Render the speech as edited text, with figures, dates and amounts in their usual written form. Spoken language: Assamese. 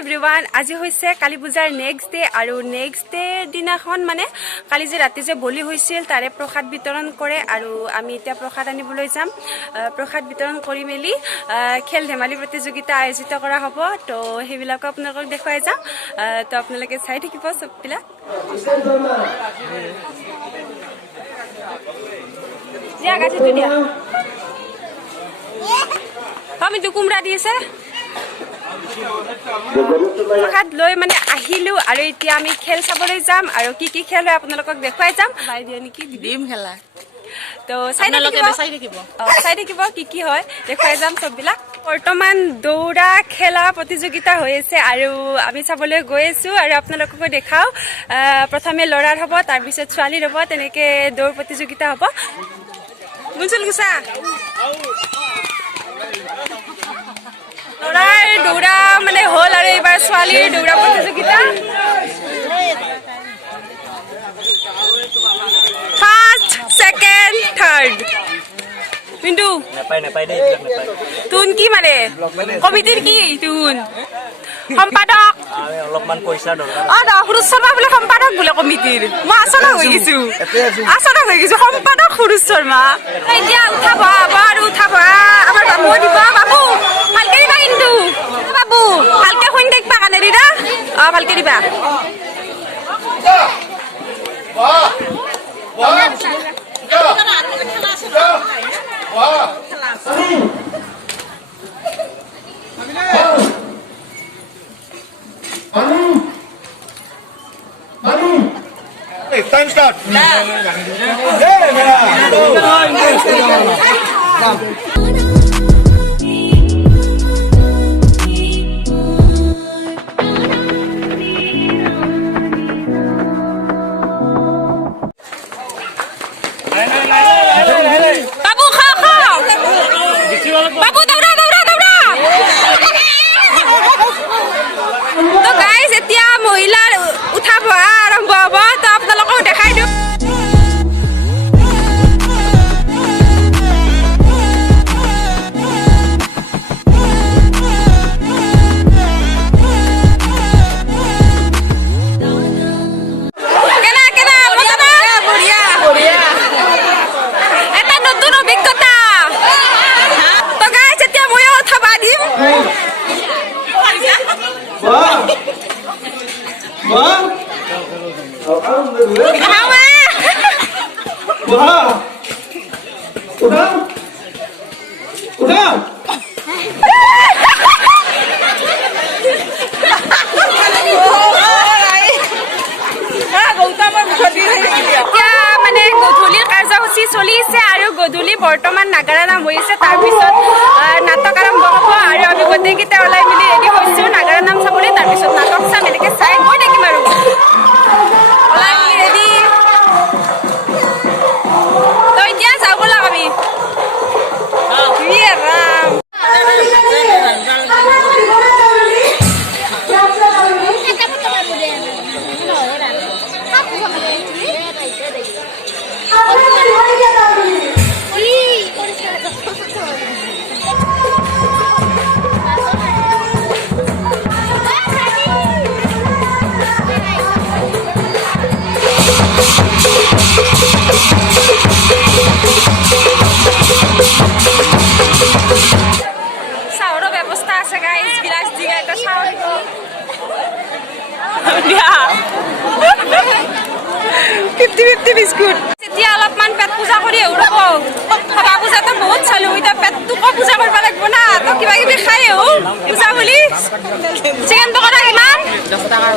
এভৰিৱান আজি হৈছে কালী পূজাৰ নেক্সট ডে আৰু নেক্সট ডে দিনাখন মানে কালি যে ৰাতি যে বলি হৈছিল তাৰে প্ৰসাদ বিতৰণ কৰে আৰু আমি এতিয়া প্ৰসাদ আনিবলৈ যাম প্ৰসাদ বিতৰণ কৰি মেলি খেল ধেমালি প্ৰতিযোগিতা আয়োজিত কৰা হ'ব তো সেইবিলাক আপোনালোকক দেখুৱাই যাম তো আপোনালোকে চাই থাকিব সববিলাক দিয়া গাছিটো দিয়া আমি তো কুমড়া দিয়েছে প্ৰসাদ লৈ মানে আহিলো আৰু এতিয়া আমি খেল চাবলৈ যাম আৰু কি খেল হয় আপোনালোকক দেখুৱাই যাম বাই দিয়ে নেকি দিম খেলা তো চাই থাকিব কি হয় দেখুৱাই যাম সববিলাক বৰ্তমান দৌৰা খেলা প্ৰতিযোগিতা হৈ আছে আৰু আমি চাবলৈ গৈ আছো আৰু আপোনালোককো দেখাও প্ৰথমে ল'ৰাৰ হ'ব তাৰপিছত ছোৱালীৰ হ'ব তেনেকৈ দৌৰ প্ৰতিযোগিতা হ'ব মুনচুল গুছা ল'ৰাৰ দৌৰা মানে হ'ল আৰু এইবাৰ ছোৱালীৰ দৌৰা প্ৰতিযোগিতা ফাৰ্ষ্ট ছেকেণ্ড থাৰ্ড কিন্তু তুন কি মানে কমিটিৰ কি তুন সম্পাদক অলপমান পইচা দৰকাৰ সুৰুজ শৰ্মা বোলে সম্পাদক বোলে কমিটিৰ মই আচৰণ হৈ গৈছো সম্পাদক সুৰুজ শৰ্মা এতিয়া উঠাব আৰু উঠাব আমাৰ বাবু দিব বাবু ভালকে দিবা কিন্তু বাবু ভালকে শুনি থাকিবা কাণে দিবা ভালকে দিবা Time start. বাবু খাও বাবু দৌৰা তো গাইজ এতিয়া মহিলাৰ উঠা বহা আৰম্ভ হ'ব তো আপোনালোকক দেখাই দিওঁ মানে গধূলিৰ কাৰ্যসূচী চলি আছে আৰু গধূলি বৰ্তমান নাগাৰা নাম হৈ আছে তাৰপিছত নাটক আৰম্ভ হ'ব আৰু আমি গোটেইকেইটা ওলাই মেলি ৰেডি হৈছোঁ নাগাৰা নাম চাবলৈ তাৰপিছত নাটক চাম এনেকৈ চাই গৈ থাকিম আৰু ওলাই মেলি ৰেডি তো এতিয়া যাওঁ ব'লক আমি চাউলৰ ব্যৱস্থা আছে গাইজ গিলাচ দি এটা চাউল 50-50 বিস্কুট এতিয়া অলপমান পেট পূজা কৰি ৰ'ব সভা পূজাটো বহুত চালো এতিয়া পেটটোকো পূজা কৰিব লাগিব না তো কিবা কিবি খাই পূজা বুলি চিকেন পকৰা কিমান 10 টকা